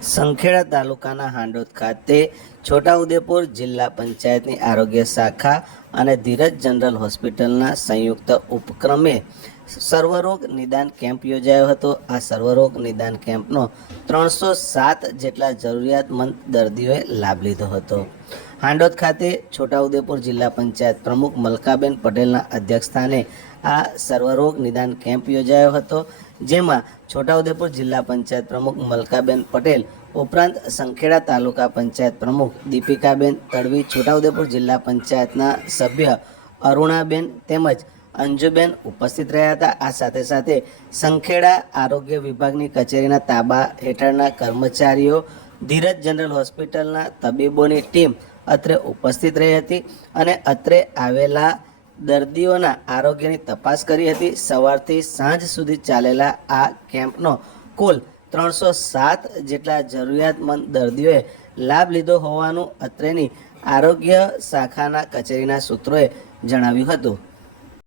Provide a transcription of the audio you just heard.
સંખેડા તાલુકાના હાંડોદ ખાતે છોટાઉદેપુર જિલ્લા પંચાયતની આરોગ્ય શાખા અને ધીરજ જનરલ હોસ્પિટલના સંયુક્ત ઉપક્રમે સર્વરોગ નિદાન કેમ્પ યોજાયો હતો। આ સર્વરોગ નિદાન કેમ્પનો 307 જેટલા જરૂરિયાતમંદ દર્દીઓએ લાભ લીધો હતો। હાંડોદ ખાતે છોટાઉદેપુર જિલ્લા પંચાયત પ્રમુખ મલકાબેન પટેલના અધ્યક્ષસ્થાને આ સર્વરોગ નિદાન કેમ્પ યોજાયો હતો, જેમાં છોટાઉદેપુર જિલ્લા પંચાયત પ્રમુખ મલકાબેન પટેલ ઉપરાંત સંખેડા તાલુકા પંચાયત પ્રમુખ દીપિકાબેન તડવી, છોટાઉદેપુર જિલ્લા પંચાયતના સભ્ય અરુણાબેન તેમજ અંજુબેન ઉપસ્થિત રહ્યા હતા। આ સાથે સાથે સંખેડા આરોગ્ય વિભાગની કચેરીના તાબા હેઠળના કર્મચારીઓ, ધીરજ જનરલ હોસ્પિટલના તબીબોની ટીમ અત્રે ઉપસ્થિત રહી હતી અને અત્રે આવેલા દર્દીઓના આરોગ્યની તપાસ કરી હતી। સવારથી સાંજ સુધી ચાલેલા આ કેમ્પનો કુલ 307 જેટલા જરૂરિયાતમંદ દર્દીઓએ લાભ લીધો હોવાનું અત્રેની આરોગ્ય શાખાના કચેરીના સૂત્રોએ જણાવ્યું હતું।